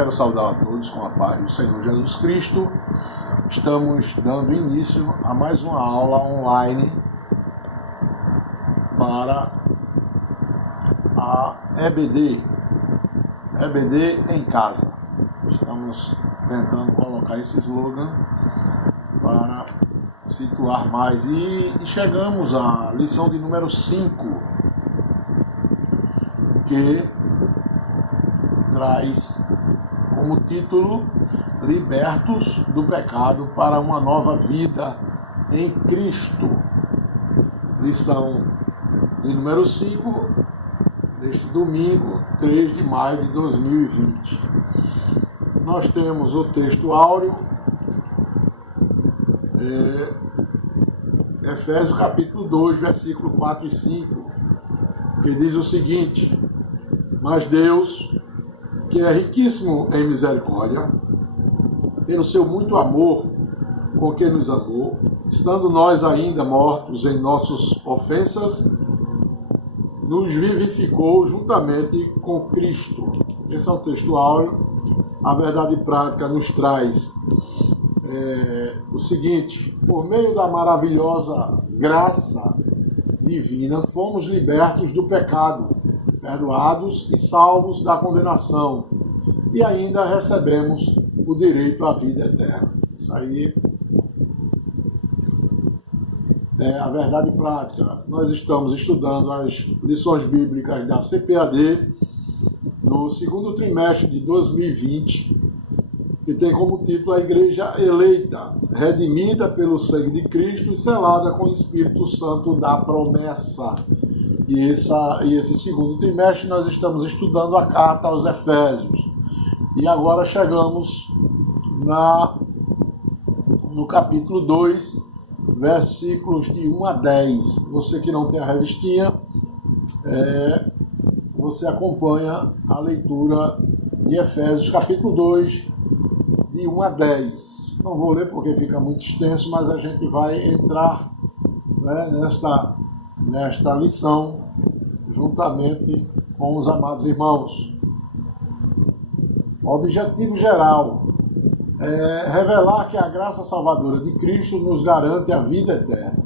Quero saudar a todos com a paz do Senhor Jesus Cristo. Estamos dando início a mais uma aula online para a EBD em casa. Estamos tentando colocar esse slogan para situar mais. E chegamos à lição de número 5, que traz como título Libertos do Pecado para uma Nova Vida em Cristo. Lição de número 5, deste domingo, 3 de maio de 2020. Nós temos o texto áureo, Efésios capítulo 2, versículo 4 e 5, que diz o seguinte: Mas Deus, que é riquíssimo em misericórdia, pelo seu muito amor com que nos amou, estando nós ainda mortos em nossas ofensas, nos vivificou juntamente com Cristo. Esse é o texto áureo. A verdade prática nos traz o seguinte: por meio da maravilhosa graça divina, fomos libertos do pecado, perdoados e salvos da condenação, e ainda recebemos o direito à vida eterna. Isso aí é a verdade prática. Nós estamos estudando as lições bíblicas da CPAD no segundo trimestre de 2020, que tem como título A Igreja Eleita, redimida pelo sangue de Cristo e selada com o Espírito Santo da promessa. E esse segundo trimestre nós estamos estudando a carta aos Efésios. E agora chegamos no capítulo 2, versículos de 1 a 10. Você que não tem a revistinha, você acompanha a leitura de Efésios, capítulo 2, de 1 a 10. Não vou ler porque fica muito extenso, mas a gente vai entrar, nesta lição juntamente com os amados irmãos. O objetivo geral é revelar que a graça salvadora de Cristo nos garante a vida eterna.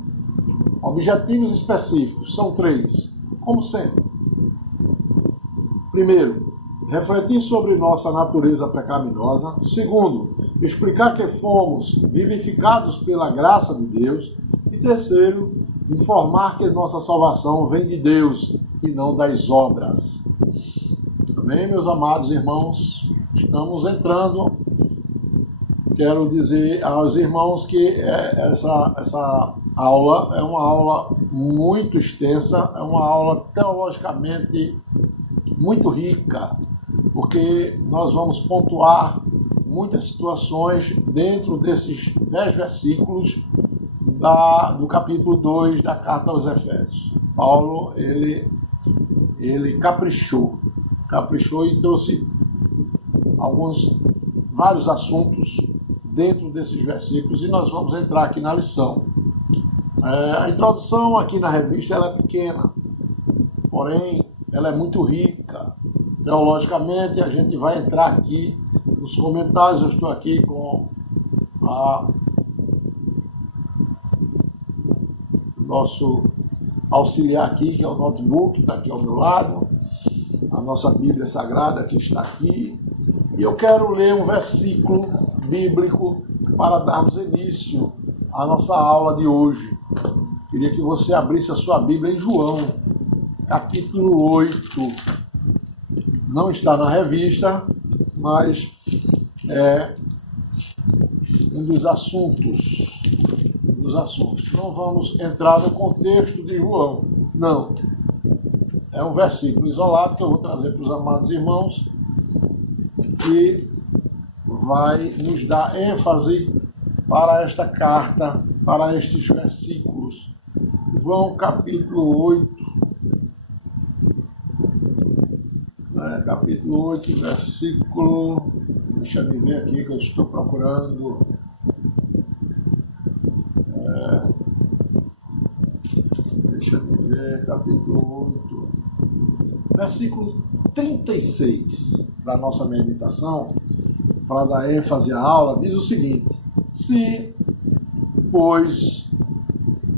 Objetivos específicos são 3, como sempre. Primeiro, refletir sobre nossa natureza pecaminosa. Segundo, explicar que fomos vivificados pela graça de Deus. E terceiro, informar que nossa salvação vem de Deus e não das obras. Amém, meus amados irmãos? Estamos entrando. Quero dizer aos irmãos que essa aula é uma aula muito extensa, é uma aula teologicamente muito rica, porque nós vamos pontuar muitas situações dentro desses 10 versículos do capítulo 2 da carta aos Efésios. Paulo, ele caprichou e trouxe vários assuntos dentro desses versículos, e nós vamos entrar aqui na lição. A introdução aqui na revista ela é pequena, porém ela é muito rica. Teologicamente, a gente vai entrar aqui nos comentários. Eu estou aqui com nosso auxiliar aqui, que é o notebook, está aqui ao meu lado, a nossa Bíblia Sagrada que está aqui, e eu quero ler um versículo bíblico para darmos início à nossa aula de hoje. Queria que você abrisse a sua Bíblia em João, capítulo 8. Não está na revista, mas é um dos assuntos. Não vamos entrar no contexto de João, não. É um versículo isolado que eu vou trazer para os amados irmãos, que vai nos dar ênfase para esta carta, para estes versículos. João capítulo 8, capítulo 8, versículo, deixa eu ver aqui que eu estou procurando, deixa eu ver, capítulo 8, versículo 36. para a nossa meditação, para dar ênfase à aula, diz o seguinte: se, pois,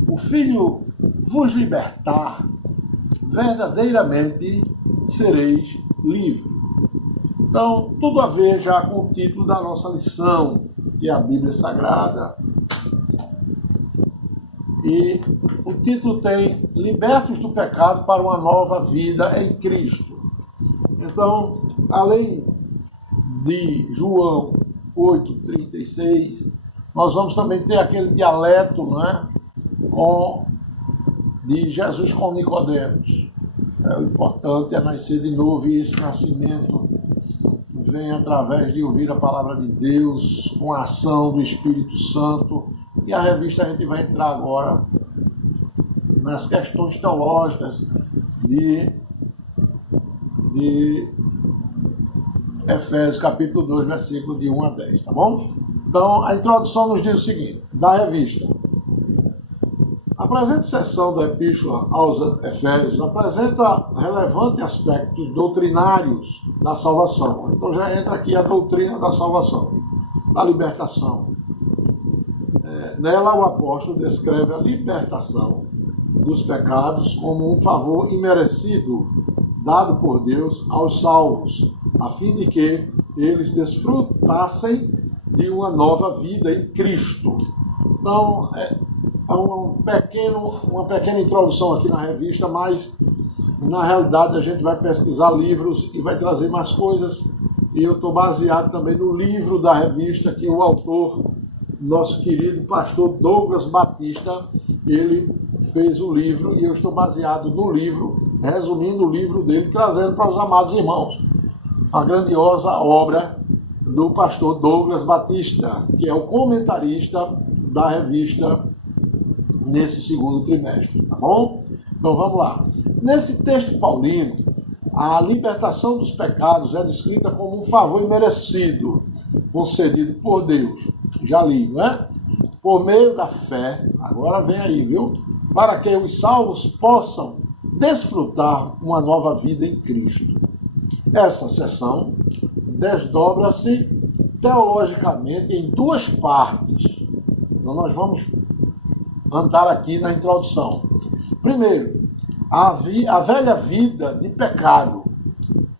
o Filho vos libertar, verdadeiramente sereis livres. Então, tudo a ver já com o título da nossa lição, que é a Bíblia Sagrada. E o título tem Libertos do Pecado para uma Nova Vida em Cristo. Então, além de João 8,36, nós vamos também ter aquele dialeto, né, de Jesus com Nicodemos. O importante é nascer de novo, e esse nascimento vem através de ouvir a palavra de Deus, com a ação do Espírito Santo. E a revista a gente vai entrar agora nas questões teológicas de Efésios capítulo 2, versículo de 1 a 10, tá bom? Então, a introdução nos diz o seguinte, da revista: a presente seção da Epístola aos Efésios apresenta relevantes aspectos doutrinários da salvação. Então já entra aqui a doutrina da salvação, da libertação. Nela o apóstolo descreve a libertação dos pecados como um favor imerecido dado por Deus aos salvos, a fim de que eles desfrutassem de uma nova vida em Cristo. Então, uma pequena introdução aqui na revista, mas na realidade a gente vai pesquisar livros e vai trazer mais coisas, e eu estou baseado também no livro da revista que o autor, nosso querido pastor Douglas Batista, ele fez o livro, e eu estou baseado no livro, resumindo o livro dele, trazendo para os amados irmãos a grandiosa obra do pastor Douglas Batista, que é o comentarista da revista nesse segundo trimestre, tá bom? Então vamos lá. Nesse texto paulino, a libertação dos pecados é descrita como um favor imerecido, concedido por Deus. Já li, não é? Por meio da fé, agora vem aí, viu? Para que os salvos possam desfrutar uma nova vida em Cristo. Essa seção desdobra-se teologicamente em duas partes. Então nós vamos andar aqui na introdução. Primeiro, a velha vida de pecado.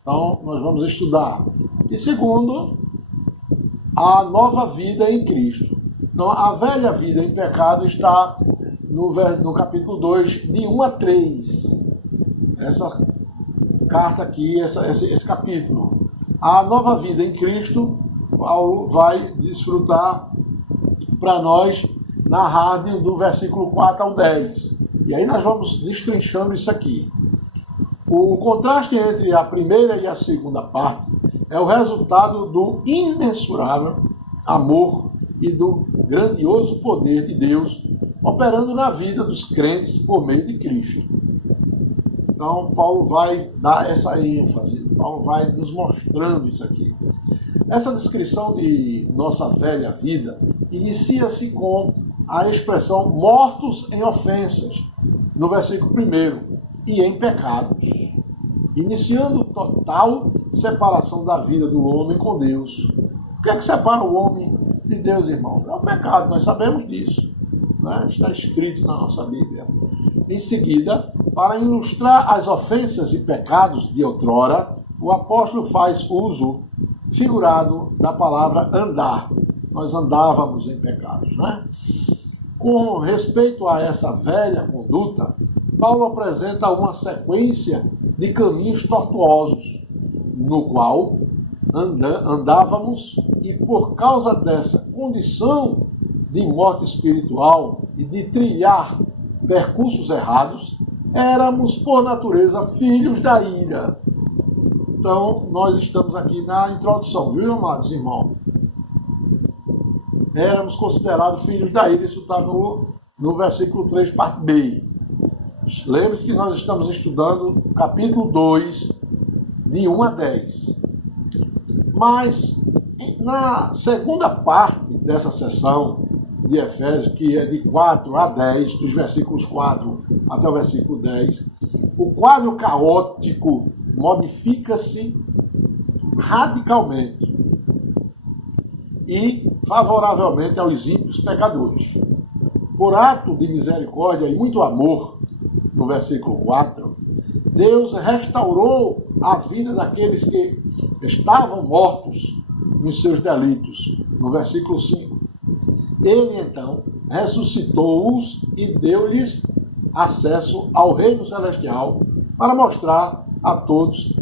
Então nós vamos estudar. E segundo, a nova vida em Cristo. Então a velha vida em pecado está no capítulo 2, de 1 a 3. Essa carta aqui, esse capítulo. A nova vida em Cristo, Paulo vai desfrutar para nós, narrar do versículo 4 ao 10. E aí nós vamos destrinchando isso aqui. O contraste entre a primeira e a segunda parte é o resultado do imensurável amor e do grandioso poder de Deus operando na vida dos crentes por meio de Cristo. Então, Paulo vai dar essa ênfase, Paulo vai nos mostrando isso aqui. Essa descrição de nossa velha vida inicia-se com a expressão mortos em ofensas, no versículo 1, e em pecados, iniciando total separação da vida do homem com Deus. O que é que separa o homem de Deus, irmão? É o pecado, nós sabemos disso, né? Está escrito na nossa Bíblia. Em seguida, para ilustrar as ofensas e pecados de outrora, o apóstolo faz uso figurado da palavra andar. Nós andávamos em pecados, né? Com respeito a essa velha conduta, Paulo apresenta uma sequência de caminhos tortuosos, no qual andávamos, e por causa dessa condição de morte espiritual e de trilhar percursos errados, éramos por natureza filhos da ira. Então, nós estamos aqui na introdução, viu, amados irmãos? Éramos considerados filhos da ira, isso está no versículo 3, parte B. Lembre-se que nós estamos estudando o capítulo 2, de 1 a 10. Mas, na segunda parte dessa sessão de Efésios, que é de 4 a 10, dos versículos 4 até o versículo 10, o quadro caótico modifica-se radicalmente e favoravelmente aos ímpios pecadores. Por ato de misericórdia e muito amor, no versículo 4, Deus restaurou a vida daqueles que estavam mortos nos seus delitos, no versículo 5. Ele, então, ressuscitou-os e deu-lhes acesso ao reino celestial para mostrar a todos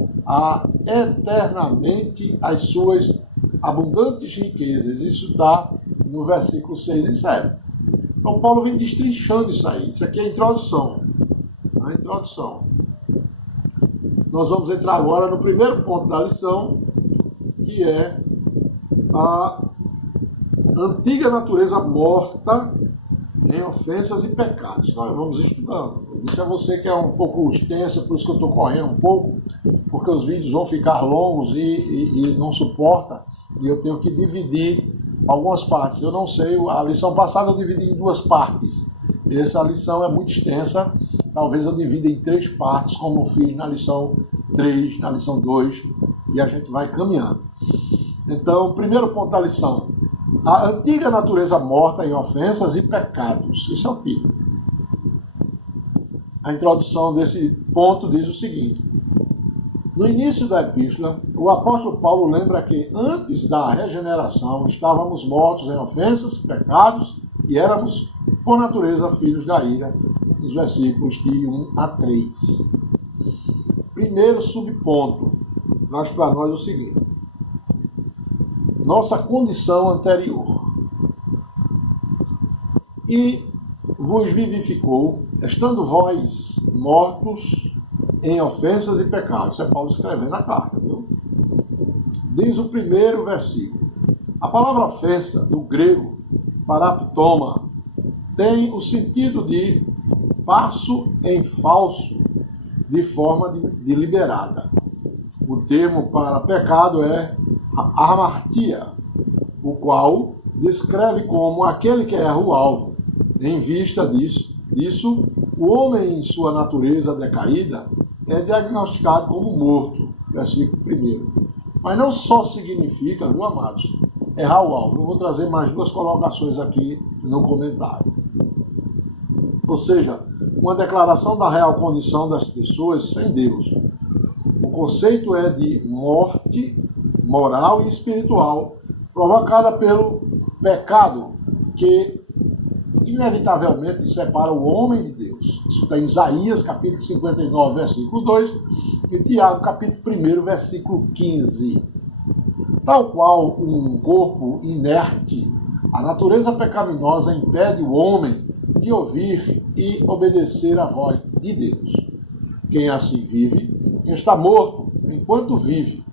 eternamente as suas abundantes riquezas. Isso está no versículo 6 e 7. Então, Paulo vem destrinchando isso aí. Isso aqui é a introdução. A introdução. Nós vamos entrar agora no primeiro ponto da lição, que é a antiga natureza morta em ofensas e pecados. Nós vamos estudando. Eu disse a você que é um pouco extensa, por isso que eu estou correndo um pouco, porque os vídeos vão ficar longos e não suporta, e eu tenho que dividir algumas partes. Eu não sei, a lição passada eu dividi em 2 partes. Essa lição é muito extensa, talvez eu divida em 3 partes, como eu fiz na lição 3, na lição 2, e a gente vai caminhando. Então, primeiro ponto da lição: a antiga natureza morta em ofensas e pecados. Isso é o título. A introdução desse ponto diz o seguinte: no início da epístola, o apóstolo Paulo lembra que antes da regeneração estávamos mortos em ofensas, pecados e éramos, por natureza, filhos da ira, nos versículos de 1 a 3. Primeiro subponto traz para nós o seguinte: nossa condição anterior. E vos vivificou, estando vós mortos em ofensas e pecados. Isso é Paulo escrevendo a carta, viu? Diz o primeiro versículo. A palavra ofensa, do grego paraptoma, tem o sentido de passo em falso, de forma deliberada. O termo para pecado é hamartia, o qual descreve como aquele que erra o alvo. Em vista disso, o homem em sua natureza decaída é diagnosticado como morto, versículo 1. Mas não só significa, viu, amados, errar o alvo. Eu vou trazer mais 2 colocações aqui no comentário. Ou seja, uma declaração da real condição das pessoas sem Deus. O conceito é de morte moral e espiritual provocada pelo pecado que inevitavelmente separa o homem de Deus. Isso está em Isaías, capítulo 59, versículo 2, e Tiago, capítulo 1, versículo 15. Tal qual um corpo inerte, a natureza pecaminosa impede o homem de ouvir e obedecer à voz de Deus. Quem assim vive está morto enquanto vive.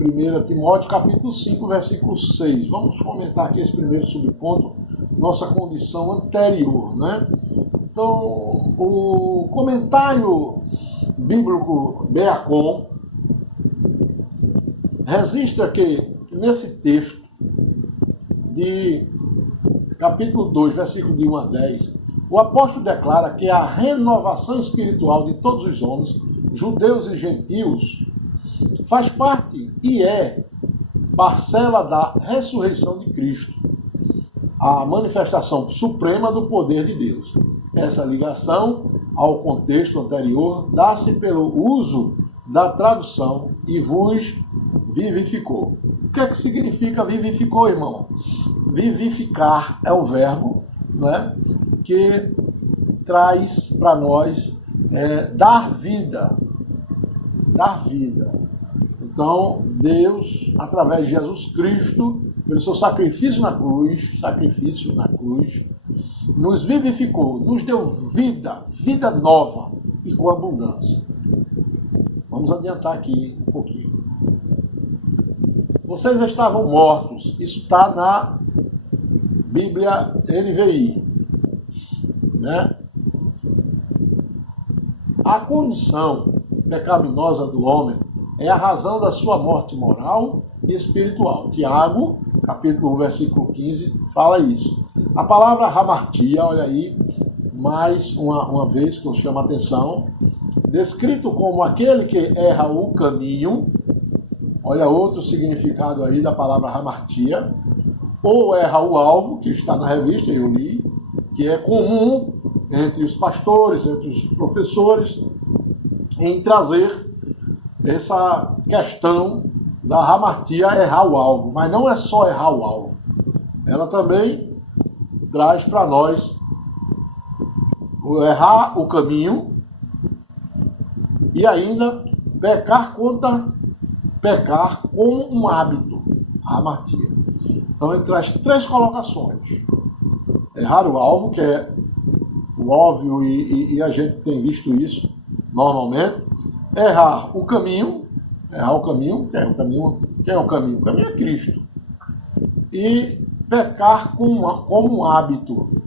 1 Timóteo, capítulo 5, versículo 6. Vamos comentar aqui esse primeiro subponto, nossa condição anterior, né? Então, o comentário bíblico Beacon registra que nesse texto de capítulo 2, versículo de 1 a 10, o apóstolo declara que a renovação espiritual de todos os homens, judeus e gentios, faz parte e é parcela da ressurreição de Cristo, a manifestação suprema do poder de Deus. Essa ligação ao contexto anterior dá-se pelo uso da tradução "e vos vivificou". O que é que significa vivificou, irmão? Vivificar é o verbo, né, que traz para nós dar vida. Dar vida. Então, Deus, através de Jesus Cristo, pelo seu sacrifício na cruz, nos vivificou, nos deu vida, vida nova e com abundância. Vamos adiantar aqui um pouquinho. Vocês estavam mortos, isso está na Bíblia NVI, né? A condição pecaminosa do homem é a razão da sua morte moral e espiritual. Tiago, capítulo 1, versículo 15, fala isso. A palavra hamartia, olha aí, mais uma vez que eu chamo a atenção, descrito como aquele que erra o caminho, Olha outro significado aí da palavra hamartia. Ou erra o alvo, que está na revista, eu li, que é comum entre os pastores, entre os professores, em trazer essa questão da hamartia, errar o alvo. Mas não é só errar o alvo. Ela também traz para nós errar o caminho e ainda pecar como um hábito, a hamartia. Então ele traz 3 colocações. Errar o alvo, que é o óbvio e a gente tem visto isso normalmente. Errar o caminho, quem é o caminho? O caminho é Cristo. E pecar como um hábito.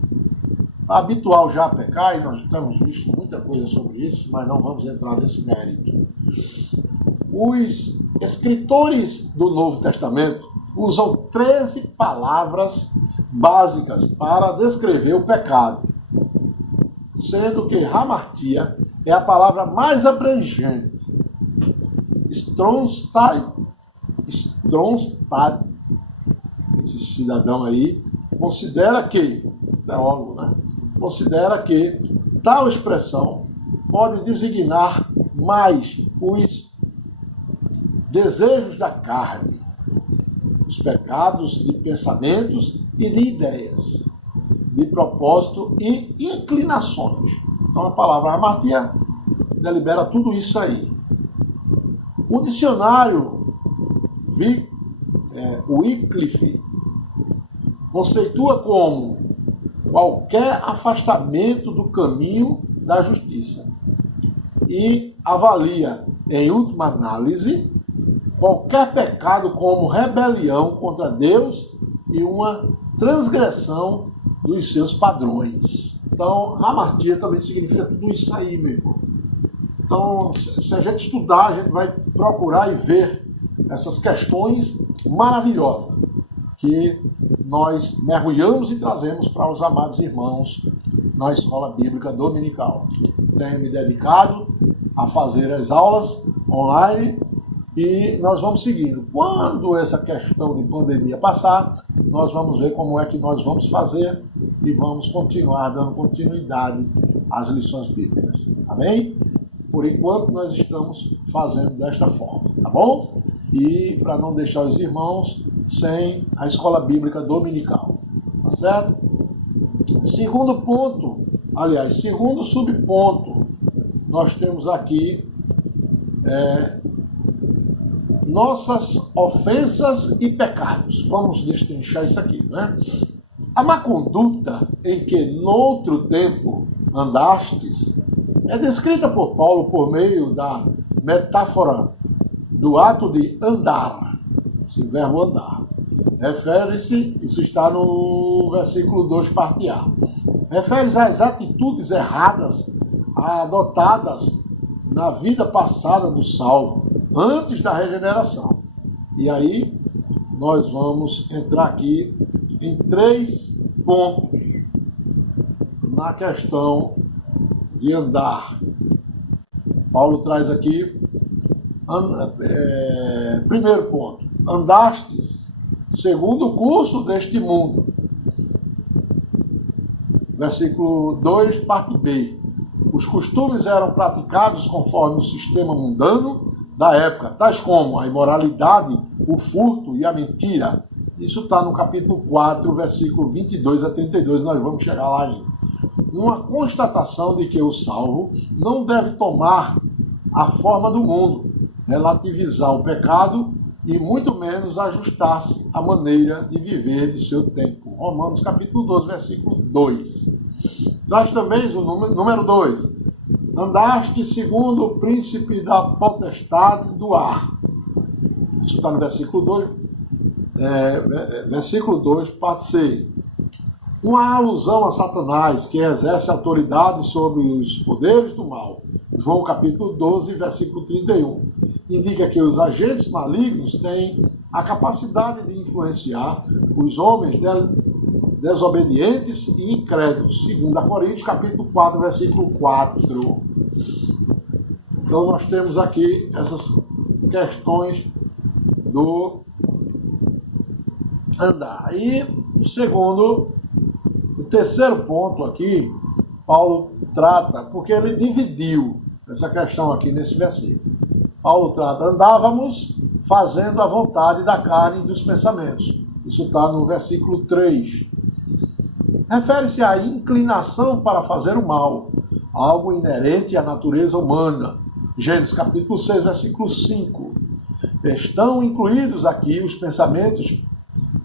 Habitual já pecar, e nós temos visto muita coisa sobre isso, mas não vamos entrar nesse mérito. Os escritores do Novo Testamento usam 13 palavras básicas para descrever o pecado, sendo que hamartia é a palavra mais abrangente. Stronstad, esse cidadão aí, considera que, teólogo, né? Considera que tal expressão pode designar mais os desejos da carne, os pecados de pensamentos e de ideias, de propósito e inclinações. Então a palavra hamartia delibera tudo isso aí. O dicionário Wycliffe conceitua como qualquer afastamento do caminho da justiça e avalia, em última análise, qualquer pecado como rebelião contra Deus e uma transgressão dos seus padrões. Então, hamartia também significa tudo isso aí, meu irmão. Então, se a gente estudar, a gente vai procurar e ver essas questões maravilhosas que nós mergulhamos e trazemos para os amados irmãos na Escola Bíblica Dominical. Tenho me dedicado a fazer as aulas online e nós vamos seguindo. Quando essa questão de pandemia passar, nós vamos ver como é que nós vamos fazer e vamos continuar dando continuidade às lições bíblicas. Amém? Por enquanto, nós estamos fazendo desta forma, tá bom? E para não deixar os irmãos sem a Escola Bíblica Dominical, tá certo? Segundo subponto, nós temos aqui nossas ofensas e pecados. Vamos destrinchar isso aqui, né? A má conduta em que noutro tempo andastes é descrita por Paulo por meio da metáfora do ato de andar, esse verbo andar. Refere-se, isso está no versículo 2, parte A. Refere-se às atitudes erradas adotadas na vida passada do salvo, antes da regeneração. E aí, nós vamos entrar aqui em 3 pontos na questão de andar. Paulo traz aqui, primeiro ponto, andastes segundo o curso deste mundo. Versículo 2, parte B. Os costumes eram praticados conforme o sistema mundano da época, tais como a imoralidade, o furto e a mentira. Isso está no capítulo 4, versículo 22 a 32, nós vamos chegar lá ainda. Uma constatação de que o salvo não deve tomar a forma do mundo, relativizar o pecado e muito menos ajustar-se à maneira de viver de seu tempo. Romanos capítulo 12, versículo 2. Traz também o número 2. Andaste segundo o príncipe da potestade do ar. Isso está no versículo 2, versículo 2, parte C. Uma alusão a Satanás, que exerce autoridade sobre os poderes do mal. João capítulo 12, versículo 31. Indica que os agentes malignos têm a capacidade de influenciar os homens desobedientes e incrédulos. 2 Coríntios capítulo 4, versículo 4. Então nós temos aqui essas questões do andar. E o terceiro ponto aqui, Paulo trata, porque ele dividiu essa questão aqui nesse versículo. Paulo trata, andávamos fazendo a vontade da carne e dos pensamentos. Isso está no versículo 3. Refere-se à inclinação para fazer o mal, algo inerente à natureza humana. Gênesis capítulo 6, versículo 5. Estão incluídos aqui os pensamentos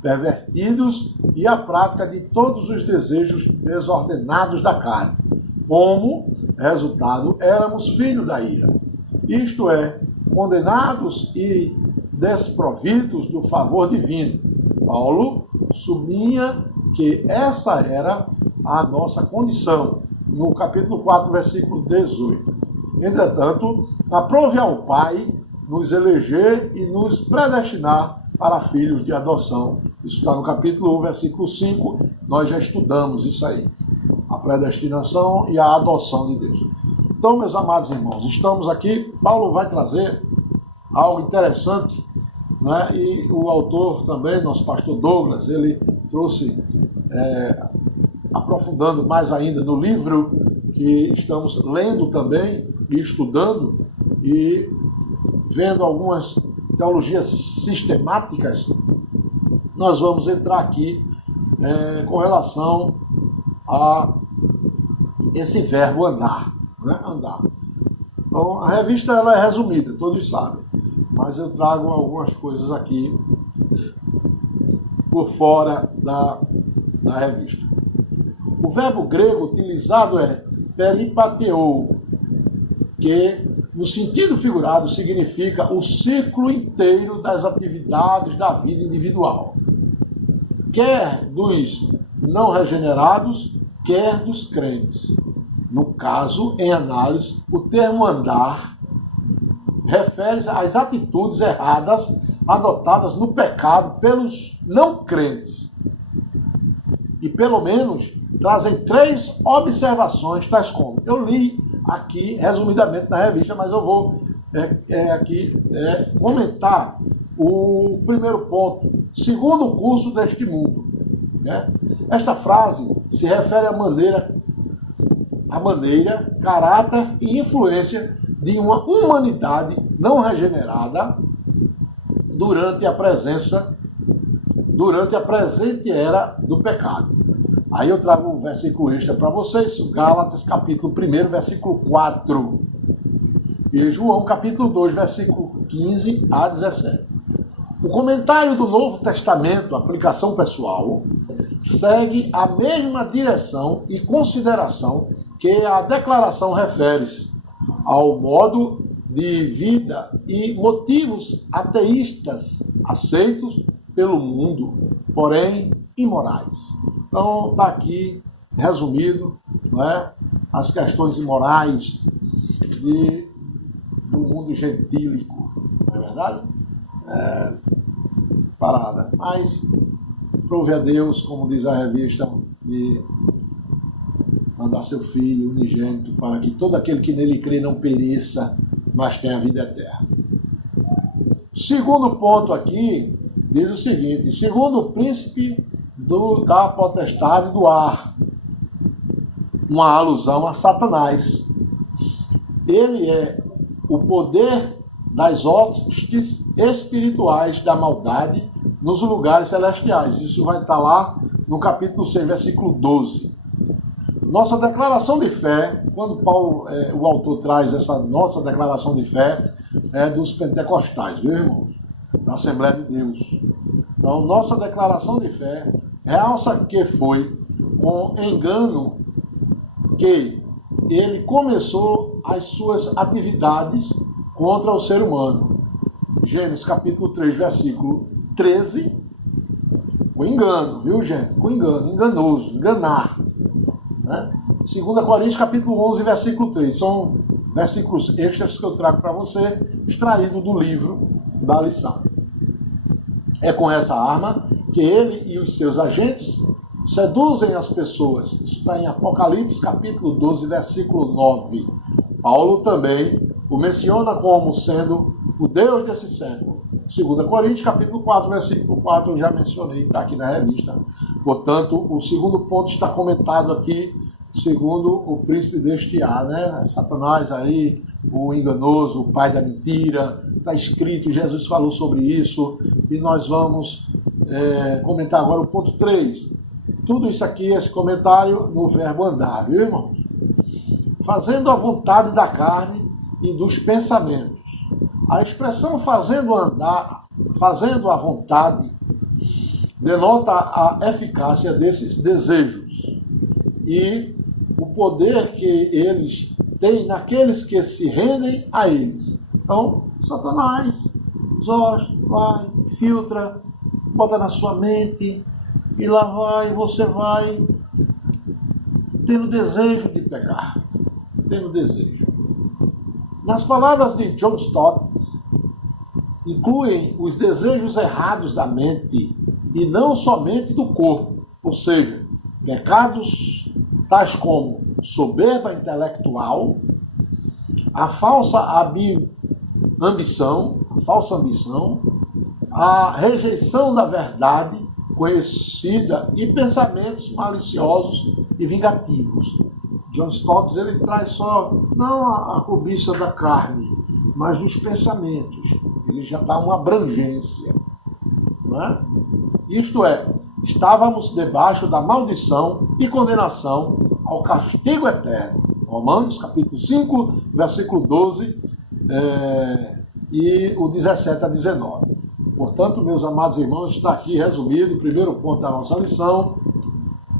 pervertidos e a prática de todos os desejos desordenados da carne. Como resultado, éramos filhos da ira. Isto é, condenados e desprovidos do favor divino. Paulo sublinha que essa era a nossa condição, no capítulo 4, versículo 18. Entretanto, aprove ao Pai nos eleger e nos predestinar para filhos de adoção. Isso está no capítulo 1, versículo 5. Nós já estudamos isso aí. A predestinação e a adoção de Deus. Então, meus amados irmãos, estamos aqui. Paulo vai trazer algo interessante, né? E o autor também, nosso pastor Douglas, ele trouxe, aprofundando mais ainda no livro que estamos lendo também e estudando e vendo algumas teologias sistemáticas, nós vamos entrar aqui com relação a esse verbo andar, né? Andar. Então, a revista ela é resumida, todos sabem, mas eu trago algumas coisas aqui por fora da revista. O verbo grego utilizado é peripateo, que no sentido figurado significa o ciclo inteiro das atividades da vida individual, quer dos não regenerados, quer dos crentes. No caso, em análise, o termo andar refere-se às atitudes erradas adotadas no pecado pelos não crentes. E pelo menos trazem 3 observações, tais como, eu li aqui resumidamente na revista, mas eu vou aqui comentar o primeiro ponto, segundo o curso deste mundo. Né? Esta frase se refere à maneira, caráter e influência de uma humanidade não regenerada durante a presente era do pecado. Aí eu trago um versículo extra para vocês, Gálatas capítulo 1, versículo 4. E João capítulo 2, versículo 15 a 17. O comentário do Novo Testamento, aplicação pessoal, segue a mesma direção e consideração que a declaração refere-se ao modo de vida e motivos ateístas aceitos pelo mundo, porém imorais. Então está aqui resumido, não é, as questões imorais do mundo gentílico, não é verdade? Parada. Mas prove a Deus, como diz a revista, de mandar seu Filho unigênito para que todo aquele que nele crê não pereça, mas tenha vida eterna. Segundo ponto aqui, diz o seguinte, segundo o príncipe da potestade do ar, uma alusão a Satanás. Ele é o poder das hostes espirituais da maldade nos lugares celestiais. Isso vai estar lá no capítulo 6, versículo 12. Nossa declaração de fé, quando Paulo, o autor, traz essa nossa declaração de fé, é dos pentecostais, viu, irmãos? Da Assembleia de Deus. Então, nossa declaração de fé realça que foi com engano que ele começou as suas atividades contra o ser humano. Gênesis capítulo 3, versículo 13. Com engano, viu, gente? Com engano, enganoso, enganar. Né? 2 Coríntios capítulo 11, versículo 3. São versículos extras que eu trago para você, extraído do livro da lição. É com essa arma que ele e os seus agentes seduzem as pessoas. Isso está em Apocalipse capítulo 12, versículo 9. Paulo também o menciona como sendo o Deus desse século, 2 Coríntios, capítulo 4, versículo 4, eu já mencionei, está aqui na revista. Portanto, o segundo ponto está comentado aqui, segundo o príncipe deste ar, né? Satanás aí, o enganoso, o pai da mentira. Está escrito, Jesus falou sobre isso, e nós vamos comentar agora o ponto 3. Tudo isso aqui, esse comentário, no verbo andar, viu, irmãos? Fazendo a vontade da carne e dos pensamentos. A expressão fazendo a vontade, denota a eficácia desses desejos e o poder que eles têm naqueles que se rendem a eles. Então, Satanás, vai, filtra, bota na sua mente, e lá você vai tendo desejo de pecar, tendo desejo. Nas palavras de John Stott, incluem os desejos errados da mente e não somente do corpo, ou seja, pecados tais como soberba intelectual, a falsa ambição, a rejeição da verdade conhecida e pensamentos maliciosos e vingativos. John Stott, ele traz só, não a cobiça da carne, mas dos pensamentos. Ele já dá uma abrangência. Não é? Isto é, estávamos debaixo da maldição e condenação ao castigo eterno. Romanos, capítulo 5, versículo 12 e o 17 a 19. Portanto, meus amados irmãos, está aqui resumido o primeiro ponto da nossa lição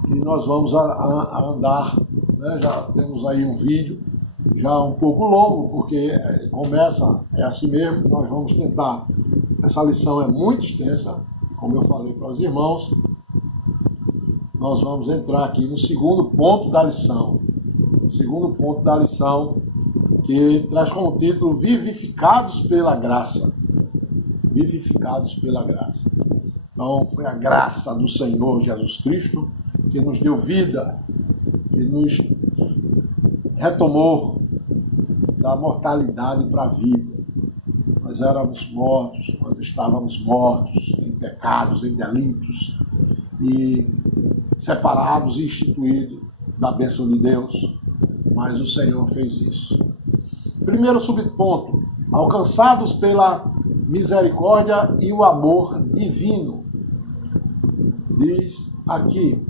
e nós vamos a andar, né? Já temos aí um vídeo, já um pouco longo, porque começa, é assim mesmo, nós vamos tentar. Essa lição é muito extensa, como eu falei para os irmãos. Nós vamos entrar aqui no segundo ponto da lição. O segundo ponto da lição, que traz como título Vivificados pela Graça. Vivificados pela graça. Então, foi a graça do Senhor Jesus Cristo que nos deu vida, que nos retomou da mortalidade para a vida. Nós éramos mortos, nós estávamos mortos em pecados, em delitos, e separados e instituídos da bênção de Deus. Mas o Senhor fez isso. Primeiro subponto, alcançados pela misericórdia e o amor divino. Diz aqui,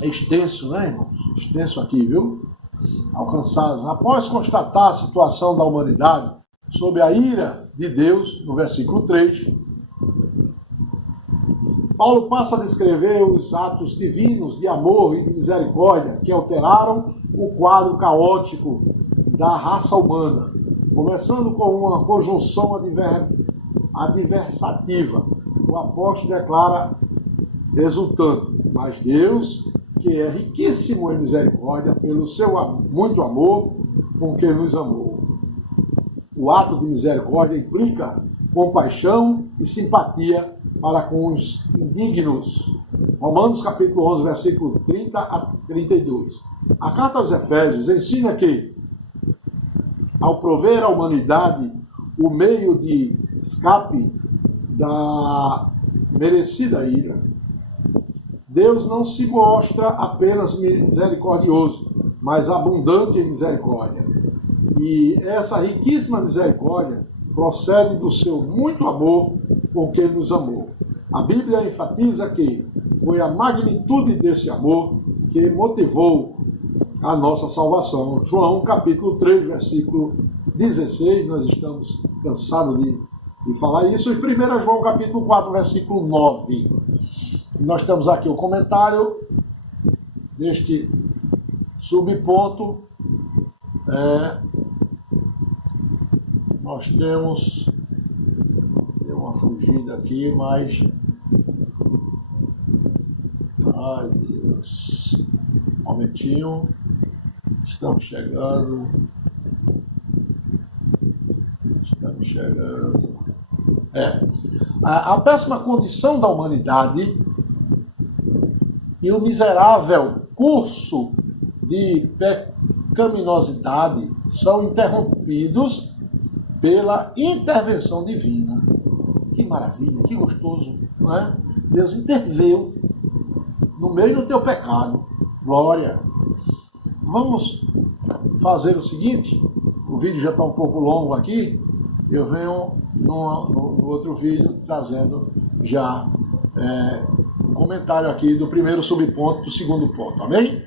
é extenso, né, irmãos? Extenso aqui, viu? Alcançados. Após constatar a situação da humanidade sob a ira de Deus, no versículo 3, Paulo passa a descrever os atos divinos de amor e de misericórdia que alteraram o quadro caótico da raça humana, começando com uma conjunção adversativa. O apóstolo declara exultante, mas Deus, que é riquíssimo em misericórdia, pelo seu muito amor com que nos amou. O ato de misericórdia implica compaixão e simpatia para com os indignos. Romanos capítulo 11, versículo 30 a 32. A carta aos Efésios ensina que, ao prover à humanidade o meio de escape da merecida ira, Deus não se mostra apenas misericordioso, mas abundante em misericórdia. E essa riquíssima misericórdia procede do seu muito amor com que nos amou. A Bíblia enfatiza que foi a magnitude desse amor que motivou a nossa salvação. João capítulo 3, versículo 16, nós estamos cansados de falar isso. E 1 João capítulo 4, versículo 9. Nós temos aqui o comentário deste subponto. Nós temos... Deu uma fugida aqui, mas... Ai, Deus... Um momentinho... Estamos chegando. A péssima condição da humanidade e o miserável curso de pecaminosidade são interrompidos pela intervenção divina. Que maravilha, que gostoso, não é? Deus interveio no meio do teu pecado. Glória. Vamos fazer o seguinte, o vídeo já está um pouco longo aqui, eu venho no outro vídeo trazendo já um comentário aqui do primeiro subponto, do segundo ponto, amém?